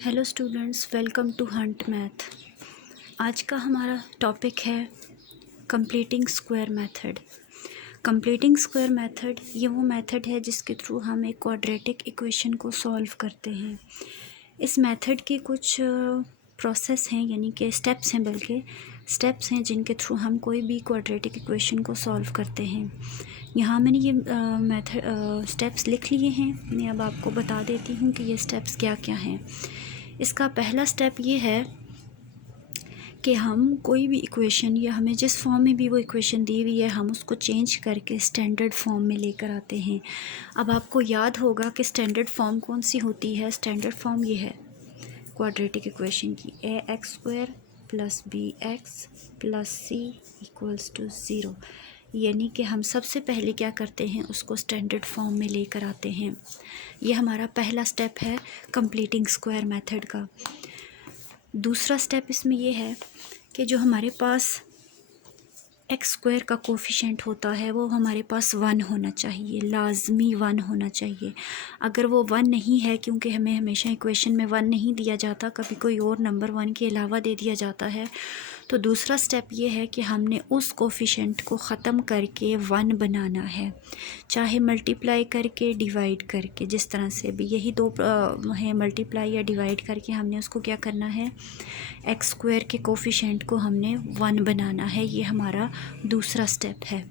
Hello students, welcome to Hunt Math. आज का हमारा टॉपिक है completing square method. Completing square method ये वो मेथड है जिसके थ्रू हम एक क्वाड्रेटिक इक्वेशन को सॉल्व करते हैं। इस मेथड के कुछ प्रोसेस हैं, यानी कि स्टेप्स हैं, बल्कि स्टेप्स हैं जिनके थ्रू हम कोई भी क्वाड्रेटिक इक्वेशन को सॉल्व करते हैं। यहाँ मैंने ये मेथड स्टेप्स लिख लिए हैं। मैं अब आपको बता देती हूँ कि ये स्टेप्स क्या क्या हैं। इसका पहला स्टेप ये है कि हम कोई भी इक्वेशन या हमें जिस फॉर्म में भी वो इक्वेशन दी हुई है, हम उसको चेंज करके स्टैंडर्ड फॉर्म में लेकर आते हैं। अब आपको याद होगा कि स्टैंडर्ड फॉर्म कौन सी होती है। स्टैंडर्ड फॉर्म ये है क्वाड्रेटिक इक्वेशन की, ax² + bx + c = 0। यानी कि हम सबसे पहले क्या करते हैं, उसको स्टैंडर्ड फॉर्म में लेकर आते हैं। ये हमारा पहला स्टेप है कंप्लीटिंग स्क्वायर मेथड का। दूसरा स्टेप इसमें ये है कि जो हमारे पास x² का कोफिशेंट होता है वो हमारे पास 1 होना चाहिए, लाजमी 1 होना चाहिए। अगर वो 1 नहीं है, क्योंकि हमें हमेशा इक्वेशन में 1 नहीं दिया जाता, कभी कोई और नंबर 1 के अलावा दे दिया जाता है, तो दूसरा स्टेप ये है कि हमने उस कोफिशेंट को ख़त्म करके 1 बनाना है, चाहे मल्टीप्लाई करके, डिवाइड करके, जिस तरह से भी। यही दो है, मल्टीप्लाई या डिवाइड करके हमने उसको क्या करना है, x² के कोफिशेंट को हमने 1 बनाना है। ये हमारा दूसरा स्टेप है।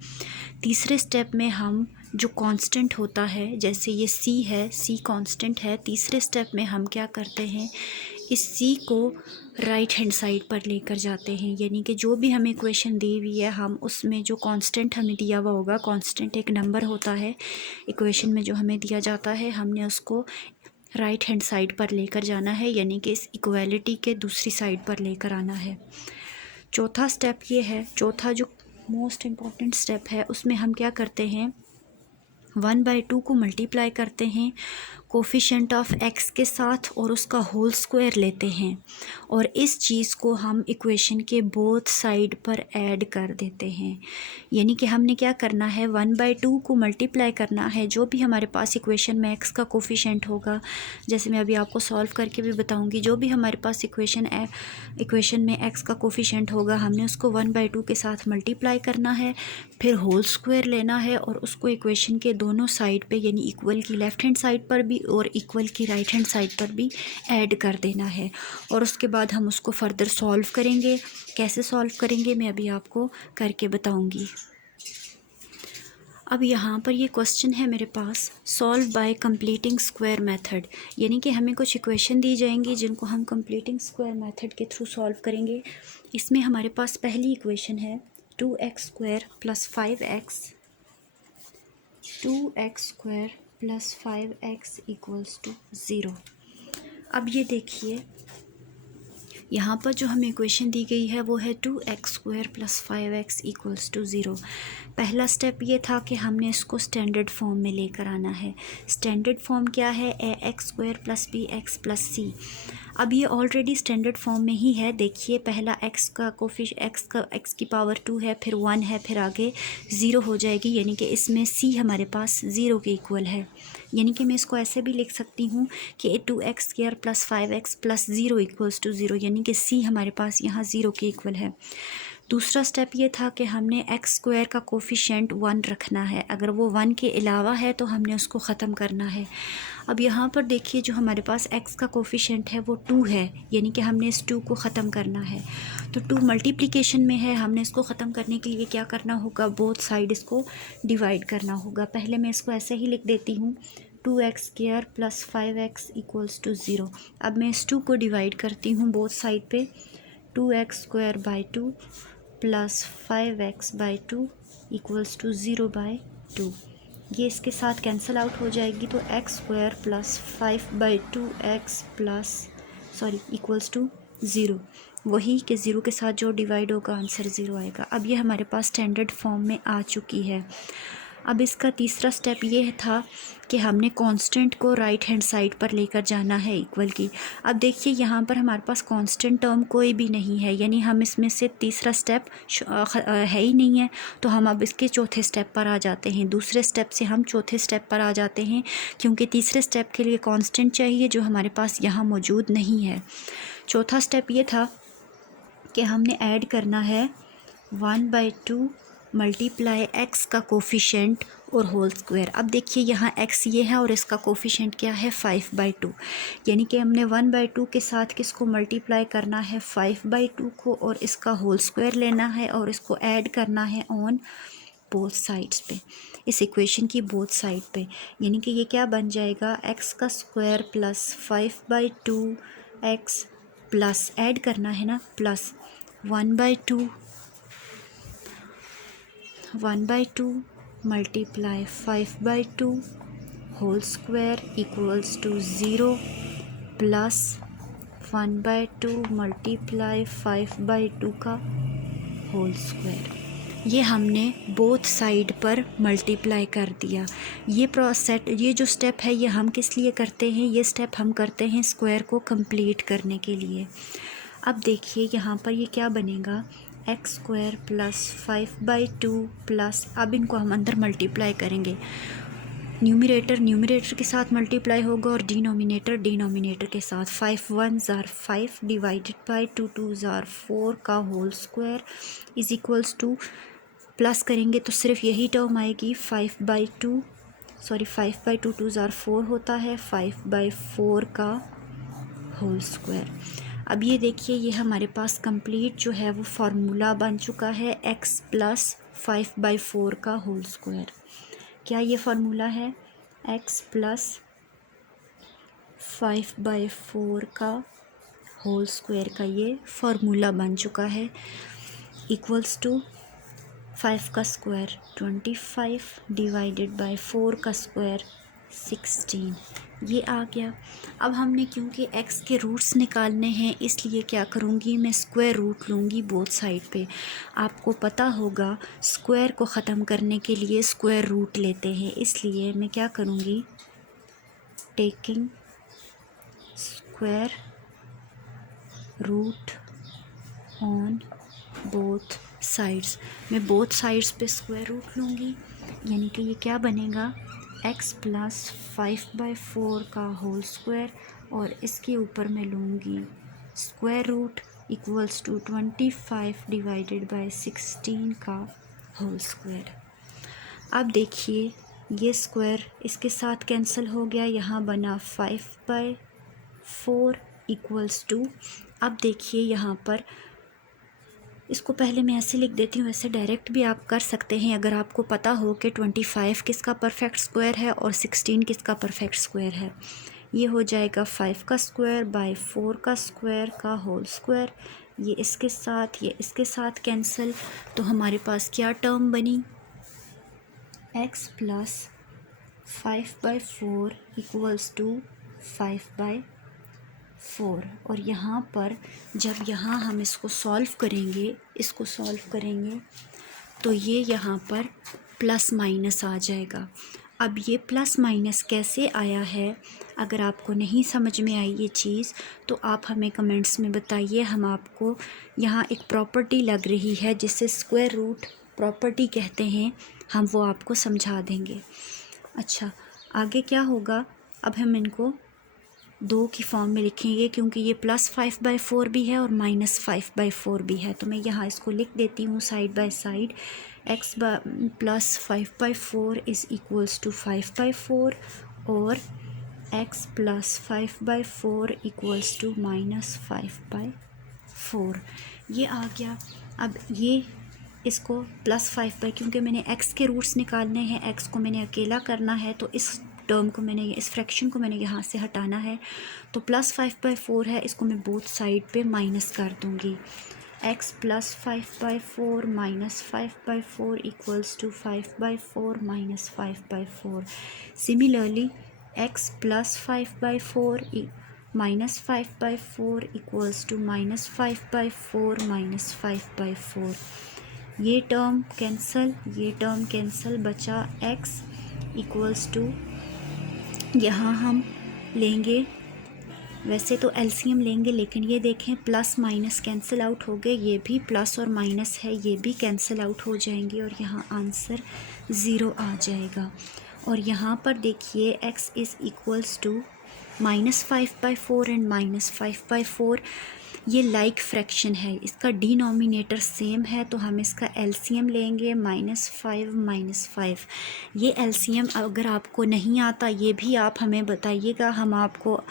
तीसरे स्टेप में हम जो कांस्टेंट होता है, जैसे ये c है, c कांस्टेंट है, तीसरे स्टेप में हम क्या करते हैं, इस c को राइट हैंड साइड पर लेकर जाते हैं। यानी कि जो भी हमें इक्वेशन दी हुई है, हम उसमें जो कांस्टेंट हमें दिया हुआ होगा, कांस्टेंट एक नंबर होता है इक्वेशन में जो हमें दिया जाता है, हमने उसको राइट हैंड साइड पर लेकर जाना है, यानी कि इस इक्वालिटी के दूसरी साइड पर लेकर आना है। चौथा स्टेप ये है, चौथा जो मोस्ट इम्पॉर्टेंट स्टेप है, उसमें हम क्या करते हैं, 1/2 को मल्टीप्लाई करते हैं कोफिशेंट ऑफ x के साथ और उसका होल स्क्वायर लेते हैं, और इस चीज़ को हम इक्वेशन के बोथ साइड पर ऐड कर देते हैं। यानी कि हमने क्या करना है, 1/2 को मल्टीप्लाई करना है, जो भी हमारे पास इक्वेशन में x का कोफिशेंट होगा, जैसे मैं अभी आपको सॉल्व करके भी बताऊंगी, जो भी हमारे पास इक्वेशन में x का कोफिशेंट होगा, हमने उसको 1/2 के साथ मल्टीप्लाई करना है, फिर होल स्क्वायर लेना है और उसको इक्वेशन के दोनों साइड पे, यानी इक्वल की लेफ़्ट हैंड साइड पर भी और इक्वल की राइट हैंड साइड पर भी ऐड कर देना है। और उसके बाद हम उसको फर्दर सॉल्व करेंगे। कैसे सॉल्व करेंगे मैं अभी आपको करके बताऊंगी। अब यहाँ पर ये क्वेश्चन है मेरे पास, solve by completing square method. यानी कि हमें कुछ इक्वेशन दी जाएंगी जिनको हम कंप्लीटिंग स्क्वायर मेथड के थ्रू सॉल्व करेंगे। इसमें हमारे पास पहली इक्वेशन है 2x² + 5x, 2x² + 5x = 0। अब ये देखिए, यहाँ पर जो हमें इक्वेशन दी गई है वो है 2x² + 5x = 0। पहला स्टेप ये था कि हमने इसको स्टैंडर्ड फॉर्म में लेकर आना है। स्टैंडर्ड फॉर्म क्या है, ax² + bx + c। अब ये ऑलरेडी स्टैंडर्ड फॉर्म में ही है। देखिए, पहला x की पावर 2 है, फिर 1 है, फिर आगे 0 हो जाएगी, यानी कि इसमें c हमारे पास 0 के इक्वल है। यानी कि मैं इसको ऐसे भी लिख सकती हूँ कि 2x² + 5x + 0 = 0, यानी कि c हमारे पास यहाँ 0 के इक्वल है। दूसरा स्टेप ये था कि हमने x² का कोफिशेंट 1 रखना है। अगर वो 1 के अलावा है तो हमने उसको ख़त्म करना है। अब यहाँ पर देखिए, जो हमारे पास x का कोफिशेंट है वो 2 है, यानी कि हमने इस 2 को ख़त्म करना है। तो 2 मल्टीप्लिकेशन में है, हमने इसको ख़त्म करने के लिए क्या करना होगा, बोथ साइड इसको डिवाइड करना होगा। पहले मैं इसको ऐसे ही लिख देती हूँ, 2x² + 5x = 0। अब मैं इस 2 को डिवाइड करती हूँ बोथ साइड पे, 2x²/2 + 5x/2 = 0/2। ये इसके साथ कैंसिल आउट हो जाएगी, तो x² + 5/2x = 0। वही कि 0 के साथ जो डिवाइड होगा आंसर 0 आएगा। अब ये हमारे पास स्टैंडर्ड फॉर्म में आ चुकी है। अब इसका तीसरा स्टेप ये था कि हमने कांस्टेंट को राइट हैंड साइड पर लेकर जाना है इक्वल की। अब देखिए यहाँ पर हमारे पास कांस्टेंट टर्म कोई भी नहीं है, यानी हम इसमें से तीसरा स्टेप है ही नहीं है। तो हम अब इसके चौथे स्टेप पर आ जाते हैं, दूसरे स्टेप से हम चौथे स्टेप पर आ जाते हैं, क्योंकि तीसरे स्टेप के लिए कांस्टेंट चाहिए जो हमारे पास यहाँ मौजूद नहीं है। चौथा स्टेप ये था कि हमने ऐड करना है 1/2 मल्टीप्लाई एक्स का कोफिशेंट और होल स्क्वायर। अब देखिए यहाँ x ये है और इसका कोफिशेंट क्या है 5/2, यानी कि हमने 1/2 के साथ किसको मल्टीप्लाई करना है 5/2 को, और इसका होल स्क्वायर लेना है और इसको ऐड करना है ऑन बोथ साइड्स पे, इस इक्वेशन की बोथ साइड पे। यानी कि ये क्या बन जाएगा x का square plus 5/2 x plus add करना है ना plus 1/2 multiply 5/2 whole square equals to 0 plus 1/2 multiply 5/2 का होल स्क्वायर। ये हमने बोथ साइड पर मल्टीप्लाई कर दिया। ये जो स्टेप है ये हम किस लिए करते हैं, ये स्टेप हम करते हैं स्क्वायर को कंप्लीट करने के लिए। अब देखिए यहाँ पर ये क्या बनेगा एक्स स्क्वायर प्लस 5/2 प्लस, अब इनको हम अंदर मल्टीप्लाई करेंगे, न्यूमरेटर के साथ मल्टीप्लाई होगा और डिनोमिनेटर के साथ। 5 1s are 5 divided by 2 2s are 4 का whole square is equals to, plus करेंगे तो सिर्फ यही टर्म आएगी 5/2 2s are 4 होता है 5/4 का होल स्क्वायर। अब ये देखिए ये हमारे पास कंप्लीट जो है वो फार्मूला बन चुका है x प्लस 5/4 का होल स्क्वायर। क्या ये फार्मूला है x प्लस 5/4 का होल स्क्वायर का, ये फार्मूला बन चुका है इक्वल्स टू 5 का स्क्वायर 25 डिवाइडेड बाय 4 का स्क्वायर 16, ये आ गया। अब हमने क्योंकि x के रूट्स निकालने हैं इसलिए क्या करूँगी मैं स्क्वायर रूट लूँगी बोथ साइड पे। आपको पता होगा स्क्वायर को ख़त्म करने के लिए स्क्वायर रूट लेते हैं, इसलिए मैं क्या करूँगी taking square root on both sides, मैं बोथ साइड्स पे स्क्वायर रूट लूँगी, यानी कि ये क्या बनेगा x प्लस 5/4 का होल स्क्वायर और इसके ऊपर मैं लूँगी square root equals to 25 divided by 16 का होल स्क्वायर। अब देखिए ये स्क्वायर इसके साथ कैंसिल हो गया, यहाँ बना 5/4 इक्वल्स टू, अब देखिए यहाँ पर इसको पहले मैं ऐसे लिख देती हूँ, ऐसे डायरेक्ट भी आप कर सकते हैं अगर आपको पता हो कि 25 किसका परफेक्ट स्क्वायर है और 16 किसका परफेक्ट स्क्वायर है। ये हो जाएगा 5 का स्क्वायर बाय 4 का स्क्वायर का होल स्क्वायर, ये इसके साथ कैंसिल, तो हमारे पास क्या टर्म बनी x प्लस 5/4 इक्वल्स टू 5/4, और यहाँ पर जब यहाँ हम इसको सॉल्व करेंगे तो ये यहाँ पर प्लस माइनस आ जाएगा। अब ये प्लस माइनस कैसे आया है, अगर आपको नहीं समझ में आई ये चीज़ तो आप हमें कमेंट्स में बताइए, हम आपको यहाँ एक प्रॉपर्टी लग रही है जिसे स्क्वायर रूट प्रॉपर्टी कहते हैं, हम वो आपको समझा देंगे। अच्छा आगे क्या होगा, अब हम इनको 2 की फॉर्म में लिखेंगे क्योंकि ये प्लस 5/4 भी है और माइनस 5/4 भी है, तो मैं यहाँ इसको लिख देती हूँ side by side. x plus 5/4 is equals to 5/4 और x plus 5/4 equals to minus 5/4, ये आ गया। अब ये इसको प्लस 5 क्योंकि मैंने x के रूट्स निकालने हैं, x को मैंने अकेला करना है, तो इस टर्म को मैंने इस फ्रैक्शन को मैंने यहाँ से हटाना है, तो प्लस 5/4 है, इसको मैं बोथ साइड पे माइनस कर दूँगी। x plus 5/4 minus 5/4 equals to 5/4 minus 5/4। Similarly x plus 5/4 minus 5/4 equals to minus 5/4 minus 5/4। ये टर्म कैंसल, ये टर्म कैंसल, बचा x इक्वल्स टू, यहाँ हम लेंगे, वैसे तो एलसीएम लेंगे लेकिन ये देखें प्लस माइनस कैंसिल आउट हो गए, ये भी प्लस और माइनस है, ये भी कैंसिल आउट हो जाएंगे और यहाँ आंसर 0 आ जाएगा। और यहाँ पर देखिए x is equals to -5/4 and -5/4, ये लाइक फ्रैक्शन है, इसका डिनोमिनेटर सेम है तो हम इसका एलसीएम लेंगे -5 ये एलसीएम अगर आपको नहीं आता ये भी आप हमें बताइएगा, हम आपको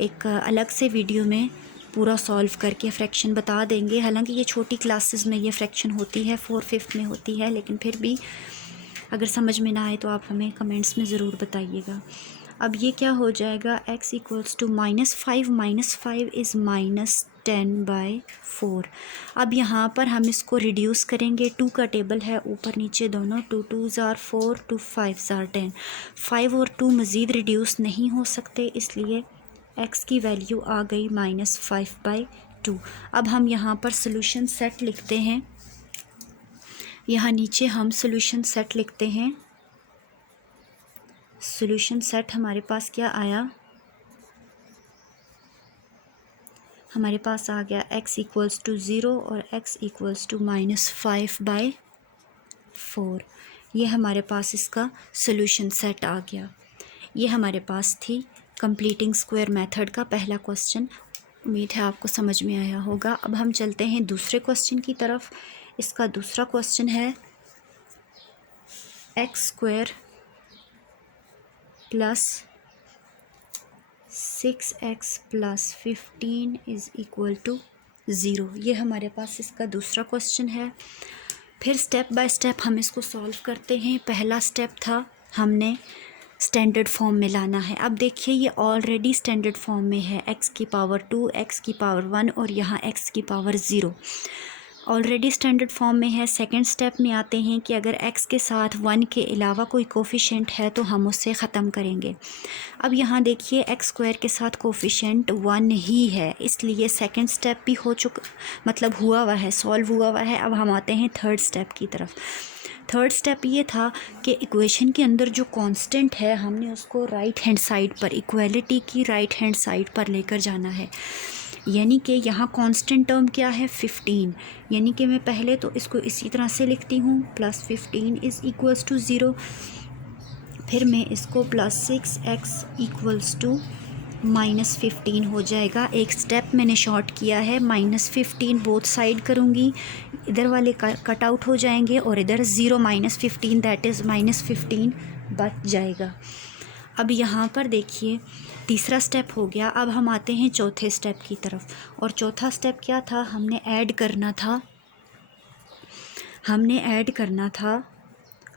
एक अलग से वीडियो में पूरा सॉल्व करके फ्रैक्शन बता देंगे। हालांकि ये छोटी क्लासेस में ये फ्रैक्शन होती है, 4/5 में होती है, लेकिन फिर भी अगर समझ में ना आए तो आप हमें कमेंट्स में ज़रूर बताइएगा। अब ये क्या हो जाएगा, x इक्वल्स टू -5 इज़ -10/4। अब यहाँ पर हम इसको रिड्यूस करेंगे, 2 का टेबल है ऊपर नीचे दोनों, 2 2s are 4, 2 5s are 10, 5 और 2 मज़ीद रिड्यूस नहीं हो सकते, इसलिए x की वैल्यू आ गई -5/2। अब हम यहाँ पर सोल्यूशन सेट लिखते हैं, यहाँ नीचे हम सोल्यूशन सेट लिखते हैं। सोल्यूशन सेट हमारे पास क्या आया, हमारे पास आ गया x इक्वल्स टू 0 और x इक्वल्स टू -5/4। ये हमारे पास इसका सोल्यूशन सेट आ गया। ये हमारे पास थी कंप्लीटिंग स्क्वायर मेथड का पहला क्वेश्चन। उम्मीद है आपको समझ में आया होगा। अब हम चलते हैं दूसरे क्वेश्चन की तरफ। इसका दूसरा क्वेश्चन है x² plus 6x plus 15 is equal to 0। ये हमारे पास इसका दूसरा क्वेश्चन है। फिर स्टेप बाय स्टेप हम इसको सॉल्व करते हैं। पहला स्टेप था हमने स्टैंडर्ड फॉर्म में लाना है। अब देखिए ये ऑलरेडी स्टैंडर्ड फॉर्म में है, x की पावर 2, x की पावर 1 और यहाँ x की पावर 0 ऑलरेडी स्टैंडर्ड फॉर्म में है। सेकंड स्टेप में आते हैं कि अगर x के साथ 1 के अलावा कोई कोफिशिएंट है तो हम उससे ख़त्म करेंगे। अब यहाँ देखिए x² के साथ कोफिशिएंट 1 ही है, इसलिए सेकंड स्टेप भी हो चुका, मतलब हुआ हुआ है, सॉल्व हुआ हुआ है। अब हम आते हैं थर्ड स्टेप की तरफ। थर्ड स्टेप ये था कि इक्वेशन के अंदर जो कांस्टेंट है हमने उसको राइट हैंड साइड पर, इक्वालिटी की राइट हैंड साइड पर लेकर जाना है। यानी कि यहाँ कांस्टेंट टर्म क्या है, 15। यानी कि मैं पहले तो इसको इसी तरह से लिखती हूँ, +15 इज़ इक्वल्स टू 0। फिर मैं इसको +6x इक्वल्स टू -15 हो जाएगा। एक स्टेप मैंने शॉर्ट किया है, -15 बोथ साइड करूँगी, इधर वाले कट आउट हो जाएंगे और इधर 0 -15 दैट इज़ -15 बच जाएगा। अब यहाँ पर देखिए तीसरा स्टेप हो गया। अब हम आते हैं चौथे स्टेप की तरफ। और चौथा स्टेप क्या था, हमने ऐड करना था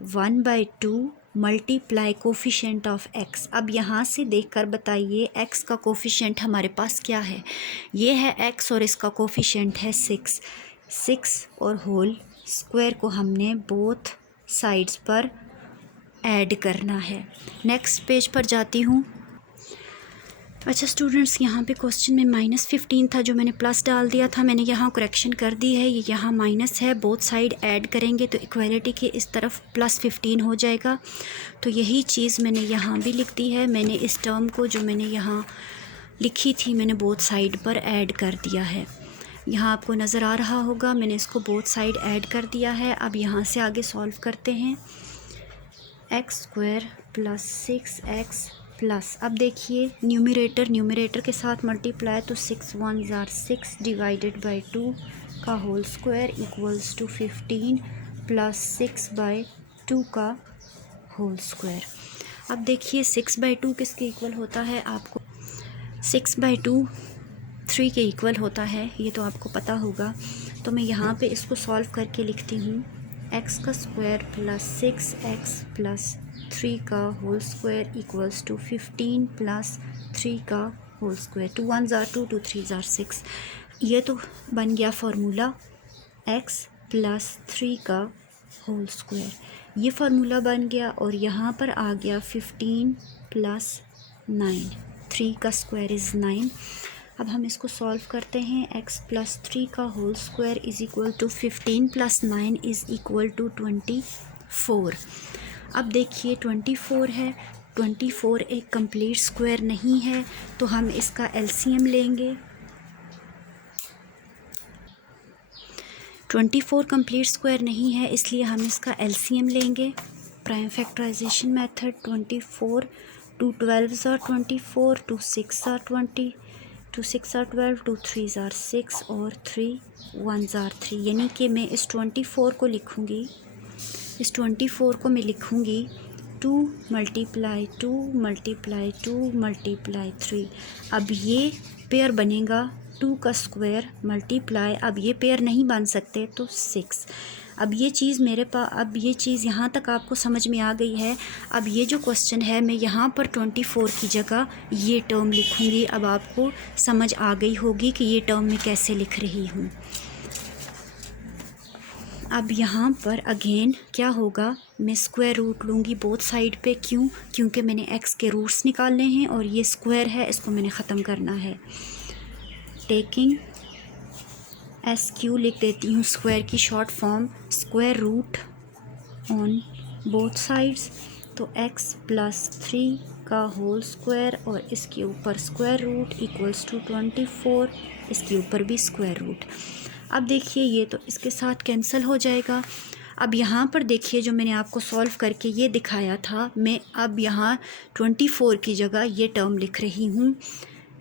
1/2 मल्टीप्लाई कोफिशिएंट ऑफ x। अब यहाँ से देखकर बताइए x का कोफिशिएंट हमारे पास क्या है, ये है x और इसका कोफिशिएंट है 6 और होल स्क्वायर को हमने बोथ साइड्स पर ऐड करना है। नेक्स्ट पेज पर जाती हूँ। अच्छा स्टूडेंट्स, यहाँ पे क्वेश्चन में -15 था जो मैंने प्लस डाल दिया था, मैंने यहाँ करेक्शन कर दी है, ये यहाँ माइनस है, बोथ साइड ऐड करेंगे तो इक्वालिटी के इस तरफ +15 हो जाएगा। तो यही चीज़ मैंने यहाँ भी लिख दी है। मैंने इस टर्म को जो मैंने यहाँ लिखी थी मैंने बोथ साइड पर ऐड कर दिया है। यहाँ आपको नज़र आ रहा होगा, मैंने इसको बोथ साइड ऐड कर दिया है। अब यहाँ से आगे सॉल्व करते हैं। x² प्लस 6x प्लस, अब देखिए न्यूमरेटर के साथ मल्टीप्लाई तो 6 1s are 6 डिवाइडेड बाई 2 का whole square equals to 15 plus 6/2 का होल स्क्वायर। अब देखिए 6/2 किसके इक्वल होता है, आपको 6/2 3 के इक्वल होता है, ये तो आपको पता होगा। तो मैं यहाँ पे इसको सॉल्व करके लिखती हूँ x का स्क्वायर प्लस 6x प्लस 3 का whole square equals to 15 plus 3 का whole square. 2 1s are 2, 2 3s are 6। ये तो बन गया फार्मूला x प्लस 3 का होल स्क्वायर, ये फार्मूला बन गया। और यहाँ पर आ गया 15 प्लस 9, 3 का स्क्वायर इज़ 9। अब हम इसको सॉल्व करते हैं। x प्लस 3 का whole square is equal to 15 plus 9 is equal to 24। अब देखिए 24 है, 24 एक कंप्लीट स्क्वायर नहीं है, तो हम इसका एलसीएम लेंगे। 24 कंप्लीट स्क्वायर नहीं है, इसलिए हम इसका एलसीएम लेंगे। Prime factorisation method 24 2 12 are 24, 2 6 are 20, 2 6 are 12, 2 3 are 6 और 3 1 आर 3। यानी कि मैं इस 24 को लिखूँगी, इस 24 को मैं लिखूँगी 2 मल्टीप्लाई 2 मल्टीप्लाई 2 मल्टीप्लाई 3। अब ये पेयर बनेगा 2 का स्क्वायर मल्टीप्लाई, अब ये पेयर नहीं बन सकते तो 6। अब ये चीज़ मेरे पास, अब ये चीज़ यहाँ तक आपको समझ में आ गई है। अब ये जो क्वेश्चन है मैं यहाँ पर 24 की जगह ये टर्म लिखूँगी। अब आपको समझ आ गई होगी कि ये टर्म मैं कैसे लिख रही हूँ। अब यहाँ पर अगेन क्या होगा, मैं स्क्वायर रूट लूँगी बोथ साइड पे। क्यों? क्योंकि मैंने x के रूट्स निकालने हैं और ये स्क्वायर है, इसको मैंने ख़त्म करना है। टेकिंग एस क्यू लिख देती हूँ, स्क्वायर की short form, square root on both sides. तो x प्लस 3 का होल स्क्वायर और इसके ऊपर स्क्वायर रूट इक्वल्स टू 24, इसके ऊपर भी स्क्वायर रूट। अब देखिए ये तो इसके साथ कैंसिल हो जाएगा। अब यहाँ पर देखिए जो मैंने आपको सॉल्व करके ये दिखाया था, मैं अब यहाँ 24 की जगह ये टर्म लिख रही हूँ,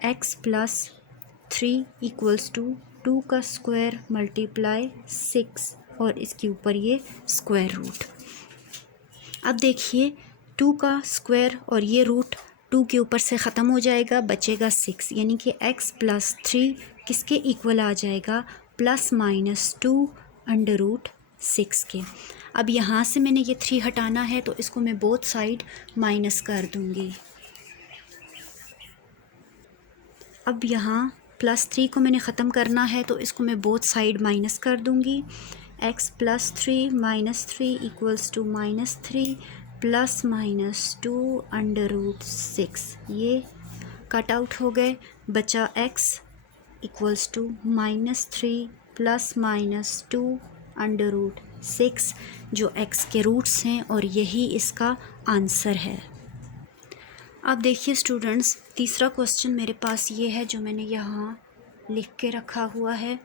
x प्लस 3 इक्वल्स टू 2 का स्क्वायर मल्टीप्लाई 6 और इसके ऊपर ये स्क्वायर रूट। अब देखिए 2 का स्क्वायर और ये रूट 2 के ऊपर से ख़त्म हो जाएगा, बचेगा 6। यानी कि x प्लस 3 किसके इक्वल आ जाएगा, प्लस माइनस 2 अंडर रूट 6 के। अब यहाँ से मैंने ये 3 हटाना है, तो इसको मैं बोथ साइड माइनस कर दूँगी। अब यहाँ प्लस 3 को मैंने ख़त्म करना है, तो इसको मैं बोथ साइड माइनस कर दूँगी। x plus 3 minus 3 equals to minus 3 plus minus 2 under root 6। ये कट आउट हो गए, बचा x equals to minus 3 plus minus 2 under root 6, जो x के रूट्स हैं और यही इसका आंसर है। अब देखिए स्टूडेंट्स, तीसरा क्वेश्चन मेरे पास ये है जो मैंने यहाँ लिख के रखा हुआ है।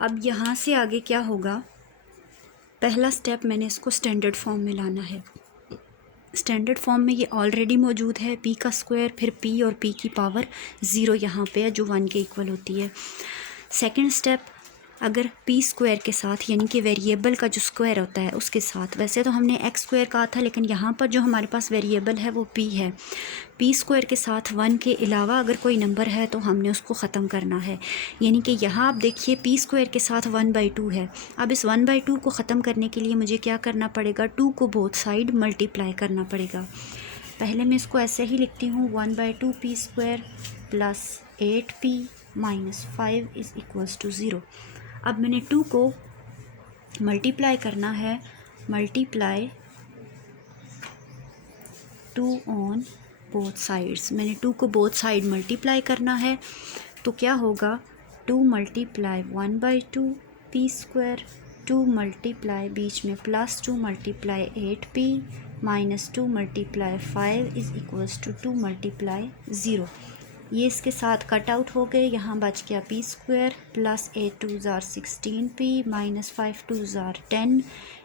अब यहाँ से आगे क्या होगा, पहला स्टेप मैंने इसको स्टैंडर्ड फॉर्म में लाना है। स्टैंडर्ड फॉर्म में ये ऑलरेडी मौजूद है, p का स्क्वायर फिर p और p की पावर 0 यहाँ पे है जो 1 के इक्वल होती है। सेकंड स्टेप, अगर p स्क्वायर के साथ यानी कि वेरिएबल का जो स्क्वायर होता है उसके साथ, वैसे तो हमने x स्क्वायर कहा था लेकिन यहाँ पर जो हमारे पास वेरिएबल है वो p है, p स्क्वायर के साथ 1 के अलावा अगर कोई नंबर है तो हमने उसको ख़त्म करना है। यानी कि यहाँ आप देखिए p स्क्वायर के साथ 1/2 है। अब इस 1/2 को ख़त्म करने के लिए मुझे क्या करना पड़ेगा, 2 को बोथ साइड मल्टीप्लाई करना पड़ेगा। पहले मैं इसको ऐसे ही लिखती हूँ, 1/2 p square plus 8p minus 5 is equals to 0। अब मैंने 2 को मल्टीप्लाई करना है, मल्टीप्लाई 2 ऑन बोथ साइड्स। मैंने 2 को बोथ साइड मल्टीप्लाई करना है, तो क्या होगा, 2 मल्टीप्लाई 1/2 p स्क्वायर, 2 मल्टीप्लाई बीच में plus 2 multiply 8p minus 2 multiply 5 is equals to 2 multiply 0। ये इसके साथ कट आउट हो गए, यहाँ बच गया p स्क्वायर प्लस 8 2 ज़ार 16p माइनस 5 2 ज़ार 10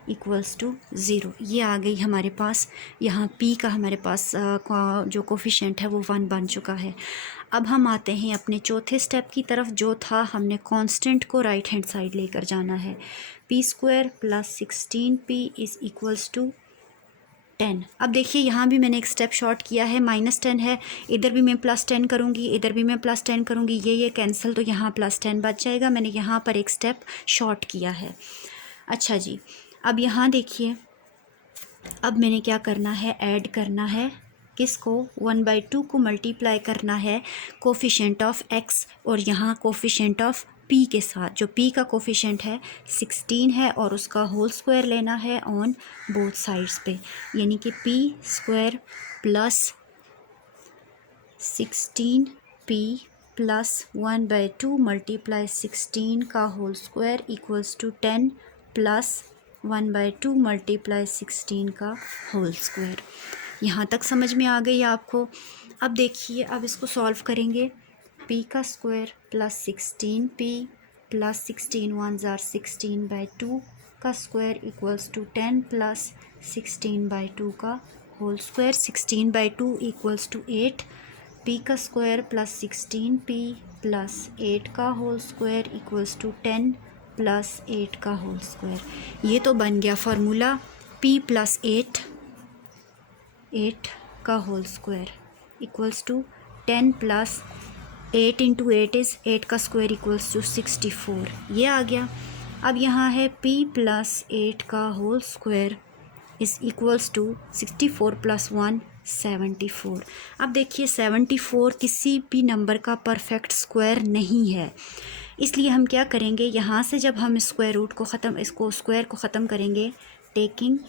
इक्वल्स टू 0। ये आ गई हमारे पास, यहाँ p का हमारे पास जो कोफिशिएंट है वो 1 बन चुका है। अब हम आते हैं अपने चौथे स्टेप की तरफ, जो था हमने कांस्टेंट को राइट हैंड साइड लेकर जाना है। p square plus 16p is equals to 10। अब देखिए यहाँ भी मैंने एक स्टेप शॉर्ट किया है, -10 है, इधर भी मैं +10 करूँगी, इधर भी मैं +10 करूँगी, ये कैंसिल, तो यहाँ +10 बच जाएगा। मैंने यहाँ पर एक स्टेप शॉर्ट किया है। अच्छा जी, अब यहाँ देखिए, अब मैंने क्या करना है, ऐड करना है, किसको, 1/2 को मल्टीप्लाई करना है कोफिशिएंट ऑफ x और यहाँ कोफिशिएंट ऑफ p के साथ। जो p का कोफिशिएंट है 16 है और उसका होल स्क्वायर लेना है ऑन बोथ साइड्स पे, यानी कि p square plus 16p plus 1/2 multiply 16 का whole square equals to 10 plus 1/2 multiply 16 का होल स्क्वायर। यहाँ तक समझ में आ गई आपको। अब देखिए, अब इसको सॉल्व करेंगे। p का स्क्वायर प्लस 16p प्लस 16 1 ज़ार 16/2 का स्क्वायर इक्वल्स टू 10 प्लस 16/2 का whole square. 16/2 equals to 8। p का स्क्वायर प्लस 16p प्लस 8 का whole square equals to 10 plus 8 का होल स्क्वायर। ये तो बन गया फार्मूला p प्लस 8 का whole square equals to 10 plus 8 into 8 is 8 का स्क्वायर इक्वल्स टू 64। ये आ गया। अब यहाँ है p प्लस 8 का whole square is equals to 64 plus 1 74। अब देखिए 74 किसी भी नंबर का परफेक्ट स्क्वायर नहीं है, इसलिए हम क्या करेंगे, यहाँ से जब हम स्क्वायर रूट को ख़त्म इसको स्क्वायर को ख़त्म करेंगे, टेकिंग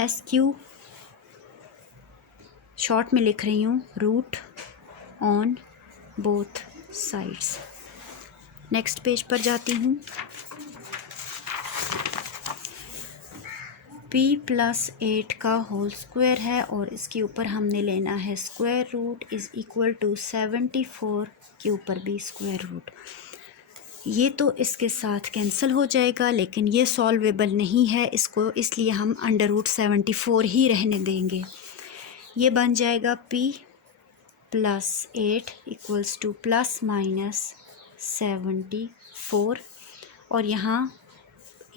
SQ शॉर्ट में लिख रही हूँ, root on both sides. Next page पर जाती हूँ। p प्लस 8 का होल स्क्वायर है और इसके ऊपर हमने लेना है square root is equal to 74 के ऊपर भी स्क्वायर रूट। ये तो इसके साथ कैंसिल हो जाएगा, लेकिन ये सॉल्वेबल नहीं है इसको, इसलिए हम अंडर रूट 74 ही रहने देंगे। ये बन जाएगा p plus 8 equals to plus minus 74 और यहाँ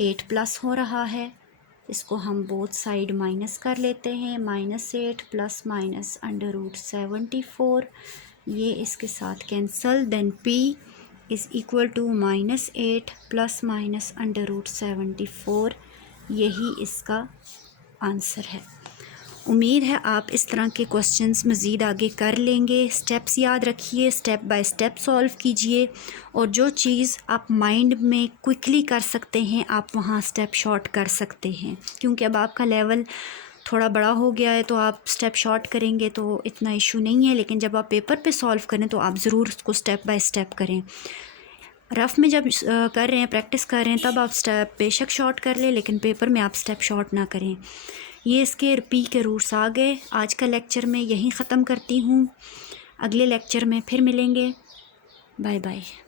8 प्लस हो रहा है, इसको हम बोथ साइड माइनस कर लेते हैं। -8 प्लस माइनस अंडर रूट 74, ये इसके साथ cancel. Then p is equal to -8 plus minus under root 74। यही इसका आंसर है। उम्मीद है आप इस तरह के क्वेश्चंस मज़ीद आगे कर लेंगे। स्टेप्स याद रखिए, स्टेप बाय स्टेप सॉल्व कीजिए और जो चीज़ आप माइंड में क्विकली कर सकते हैं आप वहाँ स्टेप शॉर्ट कर सकते हैं, क्योंकि अब आपका लेवल थोड़ा बड़ा हो गया है तो आप स्टेप शॉर्ट करेंगे तो इतना इशू नहीं है, लेकिन जब आप पेपर पे सॉल्व करें तो आप ज़रूर उसको स्टेप बाय स्टेप करें। रफ़ में जब कर रहे हैं, प्रैक्टिस कर रहे हैं, तब आप स्टेप बेशक शॉर्ट कर लें, लेकिन पेपर में आप स्टेप शॉर्ट ना करें। ये इसके p के रूट्स आ गए। आज का लेक्चर मैं यहीं ख़त्म करती हूँ, अगले लेक्चर में फिर मिलेंगे। Bye bye.